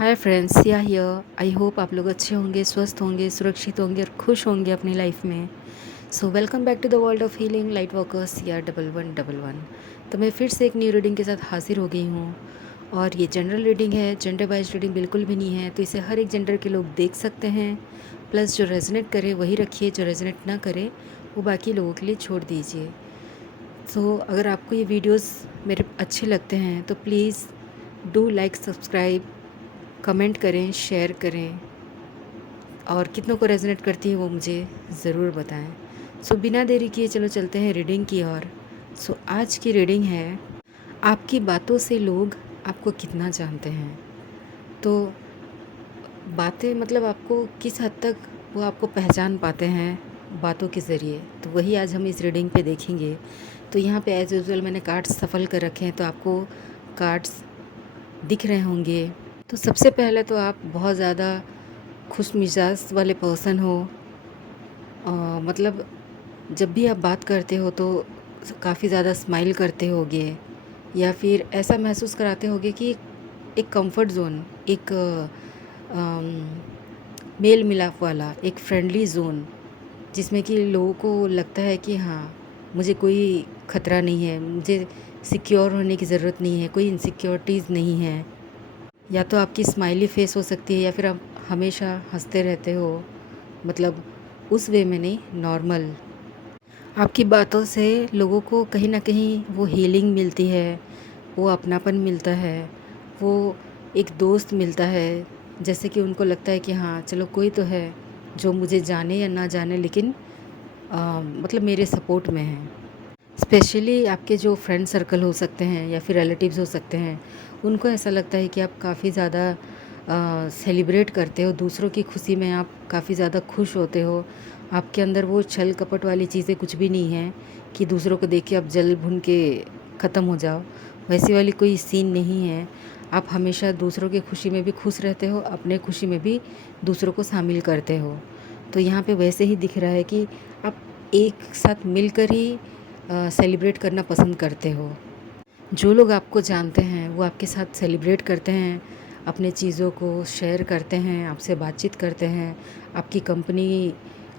Hi friends, Siya here. I hope आप लोग अच्छे होंगे, स्वस्थ होंगे, सुरक्षित होंगे और खुश होंगे अपनी लाइफ में। So welcome back to the world of healing light walkers Siya 1111। तो मैं फिर से एक न्यू रीडिंग के साथ हाजिर हो गई हूँ। और ये जनरल रीडिंग है, जेंडर वाइज रीडिंग बिल्कुल भी नहीं है। तो इसे हर एक जेंडर के लोग देख सकते हैं। प्लस जो रेजोनेट करे वही रखिए, जो रेजोनेट ना करे वो बाकी लोगों के लिए छोड़ दीजिए। सो अगर आपको ये वीडियोस मेरे अच्छे लगते हैं तो please do like, subscribe, comment करें, शेयर करें। और कितनों को रेजोनेट करती है वो मुझे ज़रूर बताएं। सो बिना देरी किए चलो चलते हैं रीडिंग की ओर। सो आज की रीडिंग है, आपकी बातों से लोग आपको कितना जानते हैं। तो बातें मतलब आपको किस हद तक वो आपको पहचान पाते हैं बातों के ज़रिए, तो वही आज हम इस रीडिंग पे देखेंगे। तो यहाँ पे एज़ यूजुअल मैंने कार्ड्स सफल कर रखे हैं, तो आपको कार्ड्स दिख रहे होंगे। तो सबसे पहले तो आप बहुत ज़्यादा खुश मिजाज वाले पर्सन हो। मतलब जब भी आप बात करते हो तो काफ़ी ज़्यादा स्माइल करते होगे, या फिर ऐसा महसूस कराते होगे कि एक कंफर्ट जोन, एक मेल मिलाप वाला एक फ्रेंडली जोन, जिसमें कि लोगों को लगता है कि हाँ, मुझे कोई ख़तरा नहीं है, मुझे सिक्योर होने की ज़रूरत नहीं है, कोई इनसिक्योरिटीज़ नहीं है। या तो आपकी स्माइली फेस हो सकती है, या फिर आप हमेशा हंसते रहते हो। मतलब उस वे में नहीं, नॉर्मल। आपकी बातों से लोगों को कहीं ना कहीं वो हीलिंग मिलती है, वो अपनापन मिलता है, वो एक दोस्त मिलता है। जैसे कि उनको लगता है कि हाँ चलो कोई तो है जो मुझे जाने या ना जाने, लेकिन मतलब मेरे सपोर्ट में है। स्पेशली आपके जो फ्रेंड सर्कल हो सकते हैं या फिर रिलेटिव्स हो सकते हैं, उनको ऐसा लगता है कि आप काफ़ी ज़्यादा सेलिब्रेट करते हो, दूसरों की खुशी में आप काफ़ी ज़्यादा खुश होते हो। आपके अंदर वो छल कपट वाली चीज़ें कुछ भी नहीं है कि दूसरों को देख के आप जल भुन के ख़त्म हो जाओ, वैसी वाली कोई सीन नहीं है। आप हमेशा दूसरों की खुशी में भी खुश रहते हो, अपने खुशी में भी दूसरों को शामिल करते हो। तो यहाँ पे वैसे ही दिख रहा है कि आप एक साथ मिलकर ही सेलिब्रेट करना पसंद करते हो। जो लोग आपको जानते हैं वो आपके साथ सेलिब्रेट करते हैं, अपने चीज़ों को शेयर करते हैं, आपसे बातचीत करते हैं, आपकी कंपनी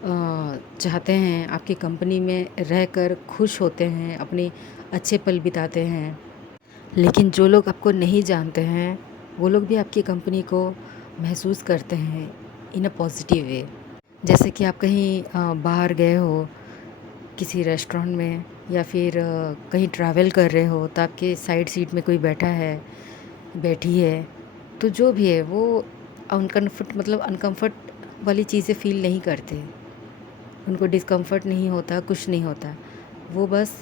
चाहते हैं, आपकी कंपनी में रहकर खुश होते हैं, अपने अच्छे पल बिताते हैं। लेकिन जो लोग आपको नहीं जानते हैं वो लोग भी आपकी कंपनी को महसूस करते हैं इन अ पॉजिटिव वे। जैसे कि आप कहीं बाहर गए हो, किसी रेस्टोरेंट में, या फिर कहीं ट्रैवल कर रहे हो, तो आपके साइड सीट में कोई बैठा है, बैठी है, तो जो भी है वो अनकम्फर्ट मतलब अनकम्फर्ट वाली चीज़ें फ़ील नहीं करते। उनको डिस्कम्फर्ट नहीं होता, कुछ नहीं होता। वो बस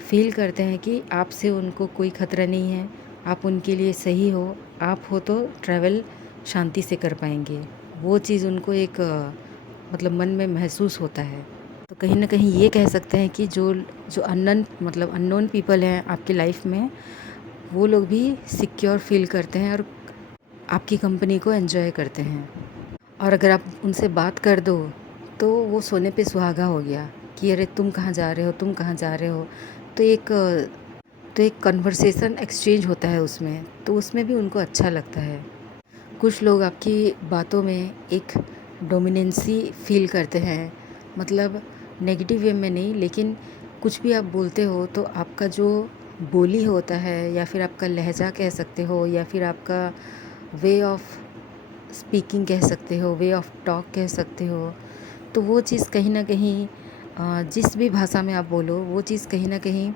फ़ील करते हैं कि आपसे उनको कोई ख़तरा नहीं है, आप उनके लिए सही हो, आप हो तो ट्रैवल शांति से कर पाएंगे। वो चीज़ उनको एक मतलब मन में महसूस होता है। तो कहीं ना कहीं ये कह सकते हैं कि जो जो अननोन पीपल हैं आपकी लाइफ में, वो लोग भी सिक्योर फील करते हैं और आपकी कंपनी को एंजॉय करते हैं। और अगर आप उनसे बात कर दो तो वो सोने पे सुहागा हो गया कि अरे तुम कहाँ जा रहे हो, तुम कहाँ जा रहे हो। तो एक कन्वर्सेशन एक्सचेंज होता है उसमें, तो उसमें भी उनको अच्छा लगता है। कुछ लोग आपकी बातों में एक डोमिनेंसी फील करते हैं, मतलब नेगेटिव वे में नहीं, लेकिन कुछ भी आप बोलते हो तो आपका जो बोली होता है, या फिर आपका लहजा कह सकते हो, या फिर आपका वे ऑफ स्पीकिंग कह सकते हो, वे ऑफ टॉक कह सकते हो, तो वो चीज़ कहीं ना कहीं जिस भी भाषा में आप बोलो, वो चीज़ कहीं ना कहीं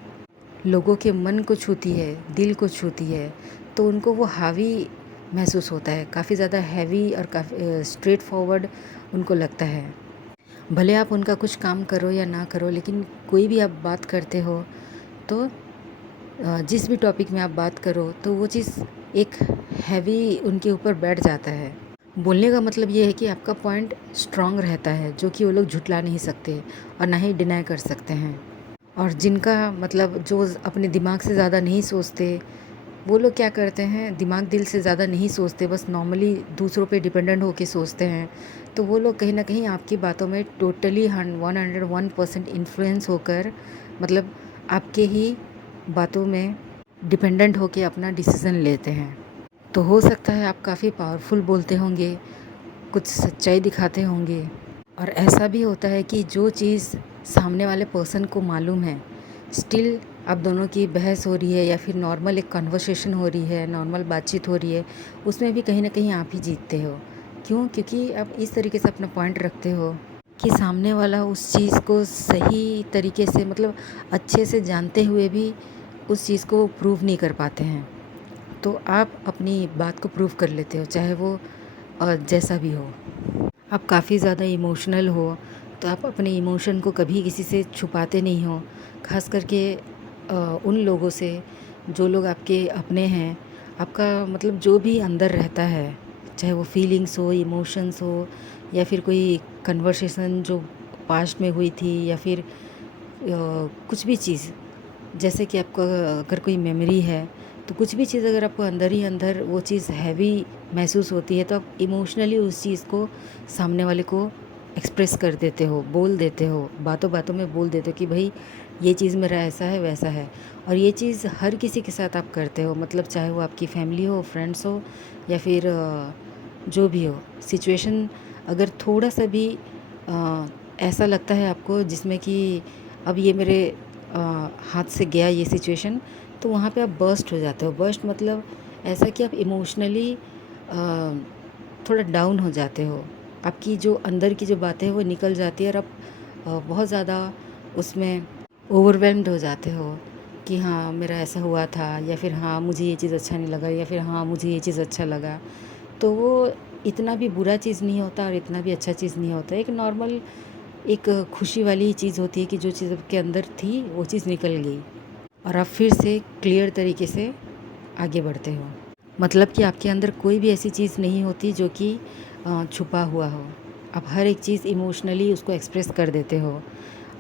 लोगों के मन को छूती है, दिल को छूती है। तो उनको वो हावी महसूस होता है, काफ़ी ज़्यादा हैवी और काफ़ी स्ट्रेट फॉरवर्ड उनको लगता है। भले आप उनका कुछ काम करो या ना करो, लेकिन कोई भी आप बात करते हो तो जिस भी टॉपिक में आप बात करो तो वो चीज़ एक हैवी उनके ऊपर बैठ जाता है। बोलने का मतलब ये है कि आपका पॉइंट स्ट्रांग रहता है, जो कि वो लोग झुटला नहीं सकते और ना ही डिनाई कर सकते हैं। और जिनका मतलब जो अपने दिमाग से ज़्यादा नहीं सोचते, वो लोग क्या करते हैं, दिमाग दिल से ज़्यादा नहीं सोचते, बस नॉर्मली दूसरों पे डिपेंडेंट होके सोचते हैं। तो वो लोग कहीं ना कहीं आपकी बातों में टोटली 101% इन्फ्लुएंस होकर, मतलब आपके ही बातों में डिपेंडेंट होके अपना डिसीज़न लेते हैं। तो हो सकता है आप काफ़ी पावरफुल बोलते होंगे, कुछ सच्चाई दिखाते होंगे। और ऐसा भी होता है कि जो चीज़ सामने वाले पर्सन को मालूम है, स्टिल आप दोनों की बहस हो रही है या फिर नॉर्मल एक कन्वर्सेशन हो रही है, नॉर्मल बातचीत हो रही है, उसमें भी कहीं न कहीं आप ही जीतते हो। क्यों? क्योंकि आप इस तरीके से अपना पॉइंट रखते हो कि सामने वाला उस चीज़ को सही तरीके से, मतलब अच्छे से जानते हुए भी उस चीज़ को प्रूव नहीं कर पाते हैं। तो आप अपनी बात को प्रूव कर लेते हो, चाहे वो जैसा भी हो। आप काफ़ी ज़्यादा इमोशनल हो, तो आप अपने इमोशन को कभी किसी से छुपाते नहीं हो। ख़ास करके उन लोगों से जो लोग आपके अपने हैं। आपका मतलब जो भी अंदर रहता है, चाहे वो फीलिंग्स हो, इमोशंस हो, या फिर कोई कन्वर्सेशन जो पास्ट में हुई थी, या फिर कुछ भी चीज़, जैसे कि आपका अगर कोई मेमोरी है, तो कुछ भी चीज़ अगर आपको अंदर ही अंदर वो चीज़ हैवी महसूस होती है, तो आप इमोशनली उस चीज़ को सामने वाले को एक्सप्रेस कर देते हो, बोल देते हो, बातों बातों में बोल देते हो कि भाई ये चीज़ मेरा ऐसा है, वैसा है। और ये चीज़ हर किसी के साथ आप करते हो, मतलब चाहे वो आपकी फैमिली हो, फ्रेंड्स हो, या फिर जो भी हो सिचुएशन। अगर थोड़ा सा भी ऐसा लगता है आपको जिसमें कि अब ये मेरे हाथ से गया ये सिचुएशन, तो वहाँ पे आप बर्स्ट हो जाते हो। बर्स्ट मतलब ऐसा कि आप इमोशनली थोड़ा डाउन हो जाते हो। आपकी जो अंदर की जो बातें हैं वो निकल जाती है, और आप बहुत ज़्यादा उसमें ओवरवेल्म्ड हो जाते हो कि हाँ मेरा ऐसा हुआ था, या फिर हाँ मुझे ये चीज़ अच्छा नहीं लगा, या फिर हाँ मुझे ये चीज़ अच्छा लगा। तो वो इतना भी बुरा चीज़ नहीं होता और इतना भी अच्छा चीज़ नहीं होता। एक नॉर्मल एक खुशी वाली ही चीज़ होती है कि जो चीज़ आपके अंदर थी वो चीज़ निकल गई, और आप फिर से क्लियर तरीके से आगे बढ़ते हो। मतलब कि आपके अंदर कोई भी ऐसी चीज़ नहीं होती जो कि छुपा हुआ हो। आप हर एक चीज़ इमोशनली उसको एक्सप्रेस कर देते हो।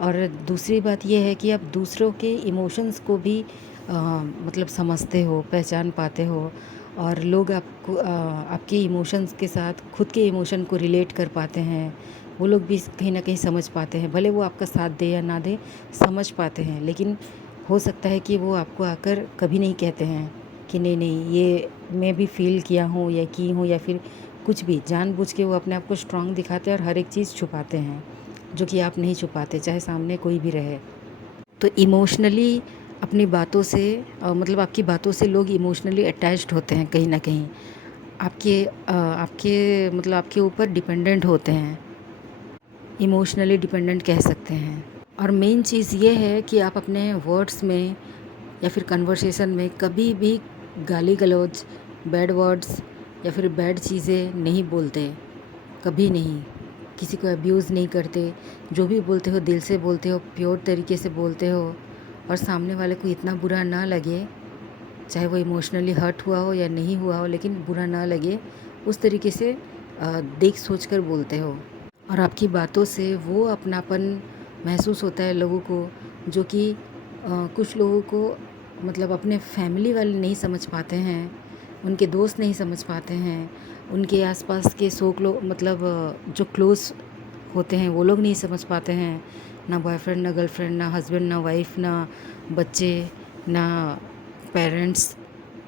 और दूसरी बात ये है कि आप दूसरों के इमोशंस को भी मतलब समझते हो, पहचान पाते हो, और लोग आपको आपके इमोशंस के साथ खुद के इमोशन को रिलेट कर पाते हैं। वो लोग भी कहीं न कहीं समझ पाते हैं, भले वो आपका साथ दे या ना दे, समझ पाते हैं। लेकिन हो सकता है कि वो आपको आकर कभी नहीं कहते हैं कि नहीं, नहीं ये मैं भी फ़ील किया हूँ या की हूँ, या फिर कुछ भी जानबूझ के वो अपने आप को स्ट्रॉन्ग दिखाते हैं और हर एक चीज़ छुपाते हैं, जो कि आप नहीं छुपाते, चाहे सामने कोई भी रहे। तो इमोशनली अपनी बातों से मतलब आपकी बातों से लोग इमोशनली अटैच्ड होते हैं कहीं न कहीं। आपके मतलब आपके ऊपर डिपेंडेंट होते हैं, इमोशनली डिपेंडेंट कह सकते हैं। और मेन चीज़ ये है कि आप अपने वर्ड्स में या फिर कन्वर्सेशन में कभी भी गाली गलौज, बैड वर्ड्स या फिर बैड चीज़ें नहीं बोलते, कभी नहीं। किसी को अब्यूज़ नहीं करते। जो भी बोलते हो दिल से बोलते हो, प्योर तरीके से बोलते हो, और सामने वाले को इतना बुरा ना लगे, चाहे वो इमोशनली हर्ट हुआ हो या नहीं हुआ हो, लेकिन बुरा ना लगे उस तरीके से देख सोच कर बोलते हो। और आपकी बातों से वो अपनापन महसूस होता है लोगों को, जो कि कुछ लोगों को मतलब अपने फैमिली वाले नहीं समझ पाते हैं, उनके दोस्त नहीं समझ पाते हैं, उनके आसपास के 100 लोग, मतलब जो क्लोज़ होते हैं वो लोग नहीं समझ पाते हैं। ना बॉयफ्रेंड, ना गर्लफ्रेंड, ना हस्बैंड, ना वाइफ, ना बच्चे, ना पेरेंट्स।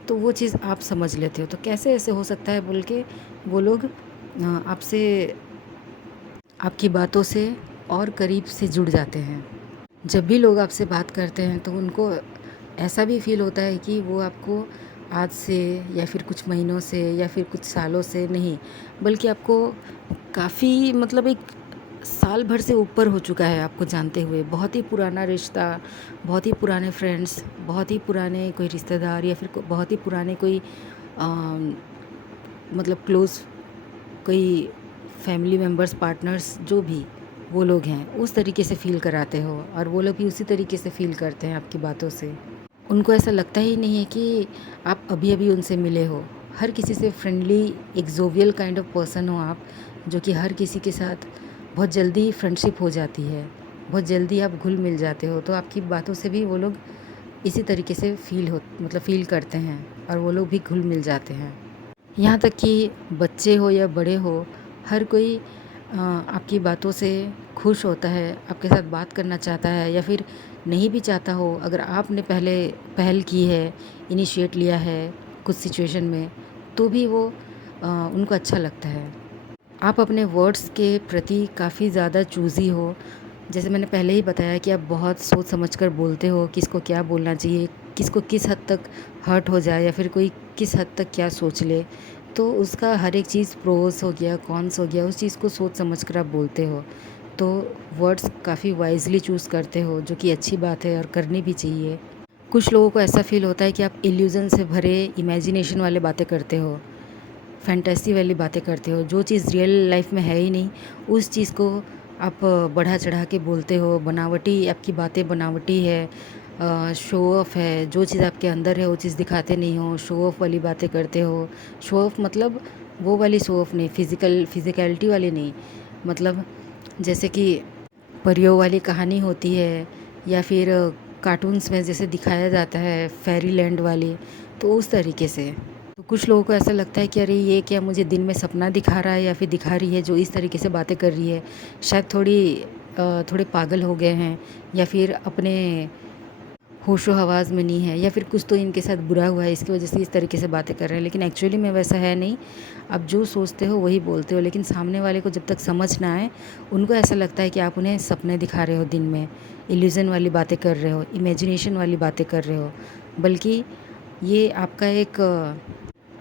तो वो चीज़ आप समझ लेते हो। तो कैसे ऐसे हो सकता है बोल के वो लोग आपसे, आपकी बातों से और करीब से जुड़ जाते हैं। जब भी लोग आपसे बात करते हैं तो उनको ऐसा भी फ़ील होता है कि वो आपको आज से या फिर कुछ महीनों से या फिर कुछ सालों से नहीं, बल्कि आपको काफ़ी मतलब एक साल भर से ऊपर हो चुका है आपको जानते हुए। बहुत ही पुराना रिश्ता, बहुत ही पुराने फ्रेंड्स, बहुत ही पुराने कोई रिश्तेदार, या फिर बहुत ही पुराने कोई मतलब क्लोज़ कोई फैमिली मेम्बर्स, पार्टनर्स, जो भी वो लोग हैं, उस तरीके से फ़ील कराते हो, और वो लोग भी उसी तरीके से फ़ील करते हैं आपकी बातों से। उनको ऐसा लगता ही नहीं है कि आप अभी-अभी उनसे मिले हो। हर किसी से फ्रेंडली, एक जोवियल काइंड ऑफ पर्सन हो आप, जो कि हर किसी के साथ बहुत जल्दी फ्रेंडशिप हो जाती है, बहुत जल्दी आप घुल-मिल जाते हो। तो आपकी बातों से भी वो लोग इसी तरीके से मतलब फ़ील करते हैं, और वो लोग भी घुल-मिल जाते हैं। यहाँ तक कि बच्चे हो या बड़े हो, हर कोई आपकी बातों से खुश होता है, आपके साथ बात करना चाहता है, या फिर नहीं भी चाहता हो, अगर आपने पहले पहल की है, इनिशिएट लिया है कुछ सिचुएशन में, तो भी वो उनको अच्छा लगता है। आप अपने वर्ड्स के प्रति काफ़ी ज़्यादा चूज़ी हो। जैसे मैंने पहले ही बताया कि आप बहुत सोच समझ कर बोलते हो, किसको क्या बोलना चाहिए, किसको किस हद तक हर्ट हो जाए या फिर कोई किस हद तक क्या सोच ले। तो उसका हर एक चीज़ प्रोस हो गया, कॉन्स हो गया, उस चीज़ को सोच समझ कर आप बोलते हो। तो वर्ड्स काफ़ी वाइज़ली चूज़ करते हो, जो कि अच्छी बात है और करनी भी चाहिए। कुछ लोगों को ऐसा फ़ील होता है कि आप इल्यूज़न से भरे इमेजिनेशन वाले बातें करते हो, फैंटेसी वाली बातें करते हो, जो चीज़ रियल लाइफ में है ही नहीं, उस चीज़ को आप बढ़ा चढ़ा के बोलते हो। बनावटी आपकी बातें बनावटी है, शो ऑफ है, जो चीज़ आपके अंदर है वो चीज़ दिखाते नहीं हो, शो ऑफ वाली बातें करते हो। शो ऑफ मतलब वो वाली शो ऑफ नहीं, फिजिकलिटी वाली नहीं, मतलब जैसे कि परियों वाली कहानी होती है या फिर कार्टून्स में जैसे दिखाया जाता है फेरी लैंड वाली, तो उस तरीके से। तो कुछ लोगों को ऐसा लगता है कि अरे ये क्या मुझे दिन में सपना दिखा रहा है या फिर दिखा रही है जो इस तरीके से बातें कर रही है, शायद थोड़े पागल हो गए हैं या फिर अपने होशो हवास में नहीं है या फिर कुछ तो इनके साथ बुरा हुआ है, इसकी वजह से इस तरीके से बातें कर रहे हैं। लेकिन एक्चुअली में वैसा है नहीं। आप जो सोचते हो वही बोलते हो, लेकिन सामने वाले को जब तक समझ ना आए, उनको ऐसा लगता है कि आप उन्हें सपने दिखा रहे हो, दिन में इल्यूज़न वाली बातें कर रहे हो, इमेजिनेशन वाली बातें कर रहे हो। बल्कि ये आपका एक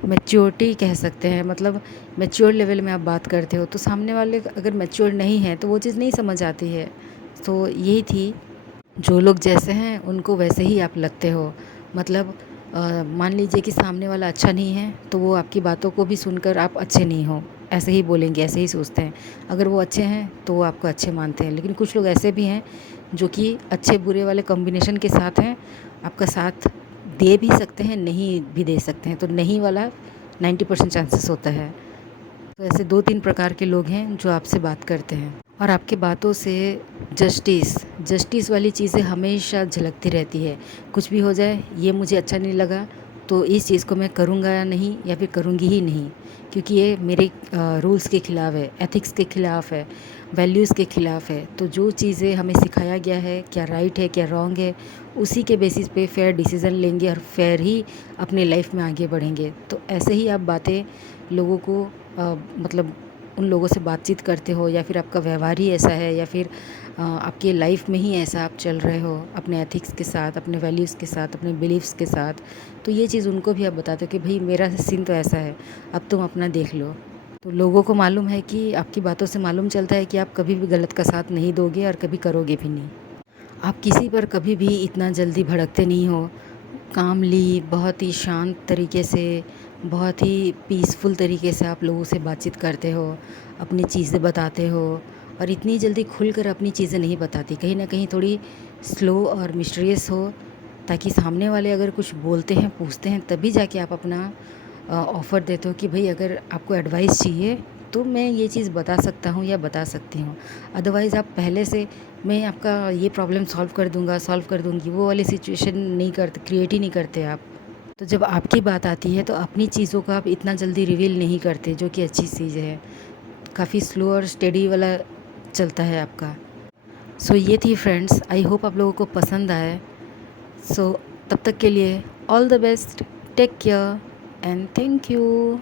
मैच्योरिटी कह सकते हैं, मतलब मैच्योर लेवल में आप बात करते हो। तो सामने वाले अगर मैच्योर नहीं है तो वो चीज़ नहीं समझ आती है। तो यही थी, जो लोग जैसे हैं उनको वैसे ही आप लगते हो। मतलब मान लीजिए कि सामने वाला अच्छा नहीं है तो वो आपकी बातों को भी सुनकर आप अच्छे नहीं हो ऐसे ही बोलेंगे, ऐसे ही सोचते हैं। अगर वो अच्छे हैं तो वो आपको अच्छे मानते हैं। लेकिन कुछ लोग ऐसे भी हैं जो कि अच्छे बुरे वाले कॉम्बिनेशन के साथ हैं, आपका साथ दे भी सकते हैं, नहीं भी दे सकते हैं। तो नहीं वाला 90% चांसेस होता है। तो ऐसे 2-3 प्रकार के लोग हैं जो आपसे बात करते हैं और आपकी बातों से जस्टिस जस्टिस वाली चीज़ें हमेशा झलकती रहती है। कुछ भी हो जाए, ये मुझे अच्छा नहीं लगा तो इस चीज़ को मैं करूँगा या नहीं, या फिर करूँगी ही नहीं, क्योंकि ये मेरे रूल्स के ख़िलाफ़ है, एथिक्स के ख़िलाफ़ है, वैल्यूज़ के ख़िलाफ़ है। तो जो चीज़ें हमें सिखाया गया है, क्या राइट है क्या रॉन्ग है, उसी के बेसिस पे फ़ेयर डिसीज़न लेंगे और फ़ेयर ही अपने लाइफ में आगे बढ़ेंगे। तो ऐसे ही आप बातें लोगों को मतलब उन लोगों से बातचीत करते हो, या फिर आपका व्यवहार ही ऐसा है, या फिर आपके लाइफ में ही ऐसा आप चल रहे हो अपने एथिक्स के साथ, अपने वैल्यूज़ के साथ, अपने बिलीव्स के साथ। तो ये चीज़ उनको भी आप बताते हो कि भाई मेरा सीन तो ऐसा है, अब तुम अपना देख लो। तो लोगों को मालूम है कि आपकी बातों से मालूम चलता है कि आप कभी भी गलत का साथ नहीं दोगे और कभी करोगे भी नहीं। आप किसी पर कभी भी इतना जल्दी भड़कते नहीं हो। कामली बहुत ही शांत तरीके से, बहुत ही पीसफुल तरीके से आप लोगों से बातचीत करते हो, अपनी चीज़ें बताते हो। और इतनी जल्दी खुलकर अपनी चीज़ें नहीं बताती, कहीं ना कहीं थोड़ी स्लो और मिस्टीरियस हो, ताकि सामने वाले अगर कुछ बोलते हैं पूछते हैं तभी जाके आप अपना ऑफ़र देते हो कि भाई अगर आपको एडवाइस चाहिए तो मैं ये चीज़ बता सकता हूँ या बता सकती हूँ। अदरवाइज़ आप पहले से मैं आपका ये प्रॉब्लम सॉल्व कर दूँगा, सॉल्व कर दूँगी, वो वाली सिचुएशन नहीं करते, क्रिएट ही नहीं करते आप। तो जब आपकी बात आती है तो अपनी चीज़ों को आप इतना जल्दी रिवील नहीं करते, जो कि अच्छी चीज़ है। काफ़ी स्लो और स्टेडी वाला चलता है आपका। सो ये थी फ्रेंड्स, आई होप आप लोगों को पसंद आए। सो तब तक के लिए all the best, take care and thank you.